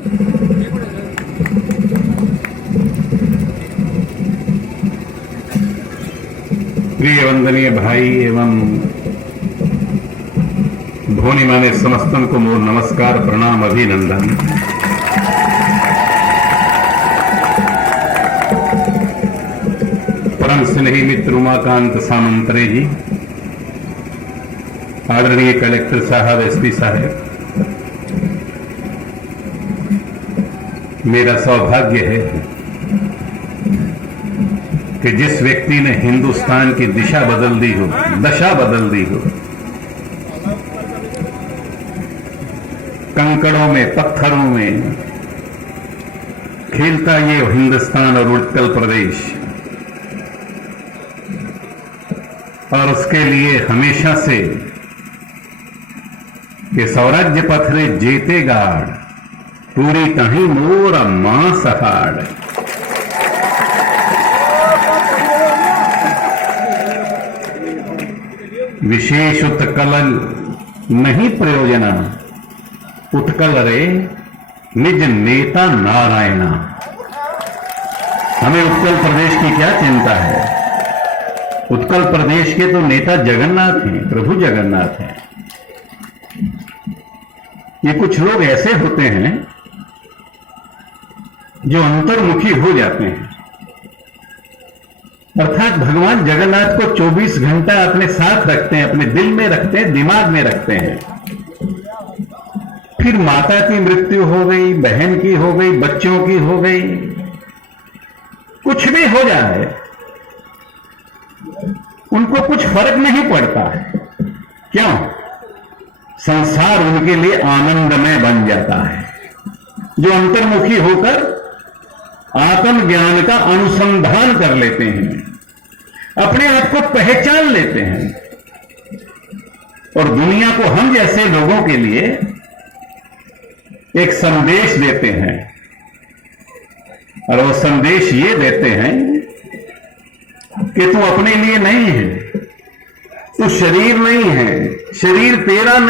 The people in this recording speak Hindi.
प्रिय वंदनीय भाई एवं भोनी माने समस्तन को मोर नमस्कार, प्रणाम, अभिनंदन। परम स्नेही मित्र उमाकांत सामंतरे जी, आदरणीय कलेक्टर साहब, एसपी साहब, मेरा सौभाग्य है कि जिस व्यक्ति ने हिंदुस्तान की दिशा बदल दी हो, दशा बदल दी हो, कंकड़ों में, पत्थरों में खेलता ये हिंदुस्तान और उत्कल प्रदेश, और उसके लिए हमेशा से कि स्वराज्य पथरे जेते गाड़, पूरी तही मोर मां सहाड़। विशेष उत्कल नहीं प्रयोजना, उत्कल रे निज नेता नारायणा। हमें उत्कल प्रदेश की क्या चिंता है? उत्कल प्रदेश के तो नेता जगन्नाथ हैं, प्रभु जगन्नाथ हैं। ये कुछ लोग ऐसे होते हैं जो अंतर्मुखी हो जाते हैं, अर्थात भगवान जगन्नाथ को 24 घंटा अपने साथ रखते हैं, अपने दिल में रखते हैं, दिमाग में रखते हैं। फिर माता की मृत्यु हो गई, बहन की हो गई, बच्चों की हो गई, कुछ भी हो जाए उनको कुछ फर्क नहीं पड़ता है। क्यों? संसार उनके लिए आनंदमय बन जाता है। जो अंतर्मुखी होकर आत्मज्ञान का अनुसंधान कर लेते हैं, अपने आप को पहचान लेते हैं, और दुनिया को हम जैसे लोगों के लिए एक संदेश देते हैं, और वो संदेश ये देते हैं कि तू अपने लिए नहीं है, तू शरीर नहीं है, शरीर तेरा नहीं।